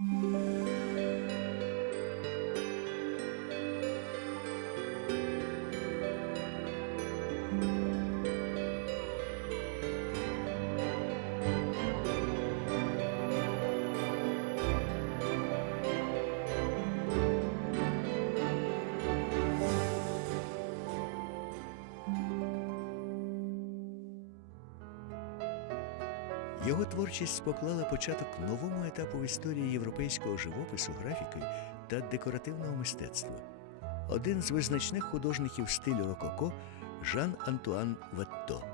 Música Його творчість поклала початок новому етапу в історії європейського живопису, графіки та декоративного мистецтва. Один з визначних художників стилю рококо Жан Антуан Ватто.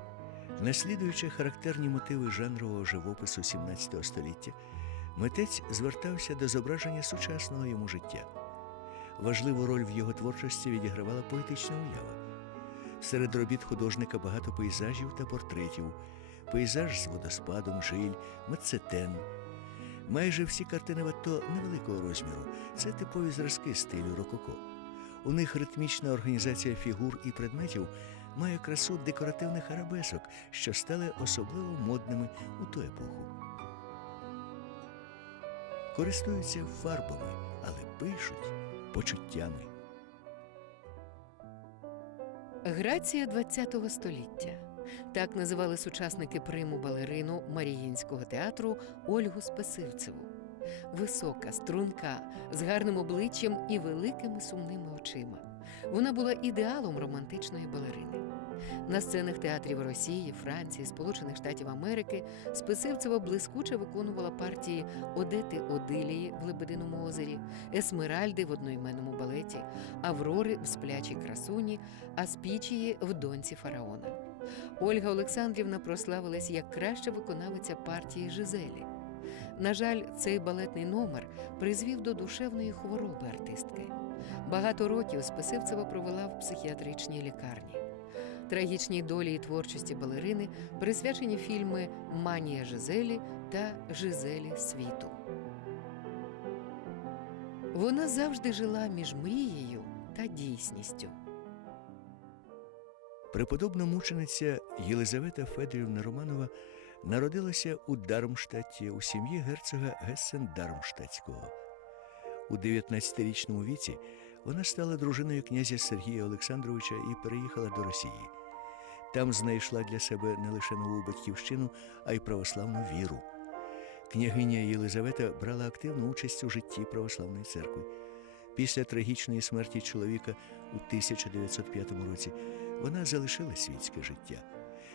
Наслідуючи характерні мотиви жанрового живопису XVII століття, митець звертався до зображення сучасного йому життя. Важливу роль в його творчості відігравала поетична уява. Серед робіт художника багато пейзажів та портретів, пейзаж з водоспадом, жиль, мецетен. Майже всі картини Ватто невеликого розміру. Це типові зразки стилю рококо. У них ритмічна організація фігур і предметів має красу декоративних арабесок, що стали особливо модними у ту епоху. Користуються фарбами, але пишуть почуттями. Грація ХХ століття. Так називали сучасники приму балерину Маріїнського театру Ольгу Спасивцеву. Висока, струнка, з гарним обличчям і великими сумними очима. Вона була ідеалом романтичної балерини. На сценах театрів Росії, Франції, Сполучених Штатів Америки Списивцева блискуче виконувала партії Одети Одилії в Лебединому озері, Есмеральди в одноіменному балеті, Аврори в сплячій красуні, Аспічії в доньці фараона. Ольга Олександрівна прославилась як краща виконавиця партії Жизелі. На жаль, цей балетний номер призвів до душевної хвороби артистки. Багато років Списивцева провела в психіатричній лікарні. Трагічній долі і творчості балерини присвячені фільми Манія Жизелі та Жизелі світу. Вона завжди жила між мрією та дійсністю. Преподобна мучениця Єлизавета Федорівна Романова народилася у Дармштадті у сім'ї герцога Гессен Дармштадтського. У 19-річному віці вона стала дружиною князя Сергія Олександровича і переїхала до Росії. Там знайшла для себе не лише нову батьківщину, а й православну віру. Княгиня Єлизавета брала активну участь у житті православної церкви. Після трагічної смерті чоловіка у 1905 році вона залишила світське життя.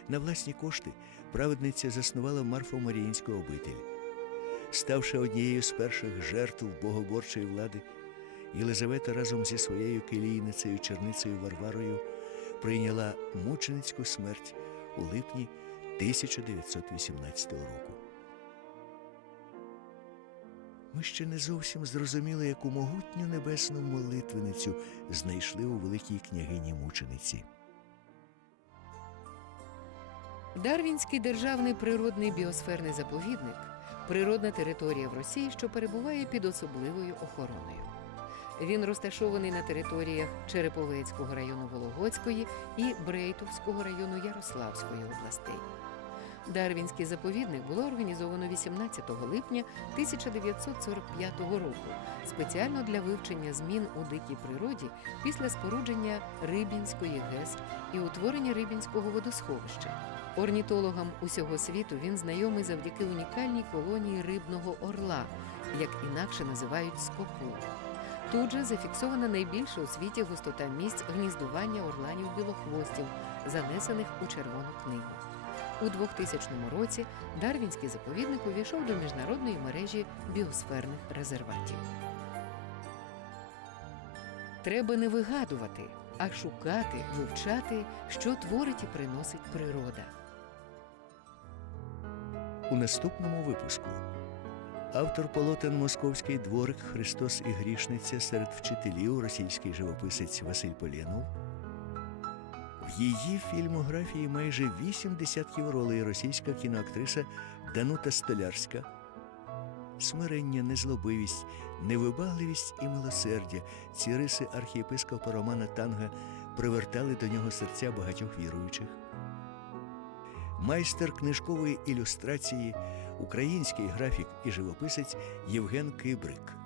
На власні кошти праведниця заснувала Марфо-Маріїнську обитель. Ставши однією з перших жертв богоборчої влади, Єлизавета разом зі своєю келійницею черницею Варварою прийняла мученицьку смерть у липні 1918 року. Ми ще не зовсім зрозуміли, яку могутню небесну молитвеницю знайшли у великій княгині мучениці. Дарвінський державний природний біосферний заповідник природна територія в Росії, що перебуває під особливою охороною. Він розташований на територіях Череповецького району Вологодської і Брейтовського району Ярославської областей. Дарвінський заповідник було організовано 18 липня 1945 року спеціально для вивчення змін у дикій природі після спорудження Рибінської ГЕС і утворення Рибінського водосховища. Орнітологам усього світу він знайомий завдяки унікальній колонії рибного орла, як інакше називають скоку. Тут же зафіксована найбільша у світі густота місць гніздування орланів білохвостів, занесених у Червону книгу. У 2000 році Дарвінський заповідник увійшов до міжнародної мережі біосферних резерватів. Треба не вигадувати, а шукати, вивчати, що творить і приносить природа. У наступному випуску автор полотен Московський дворик Христос і грішниця серед вчителів російський живописець Василь Полєнов. В її фільмографії майже вісім десятків ролей російська кіноактриса Данута Столярська. Смирення, незлобивість, невибагливість і милосердя ці риси архієпископа Романа Танга привертали до нього серця багатьох віруючих. Майстер книжкової ілюстрації український графік і живописець Євген Кибрик.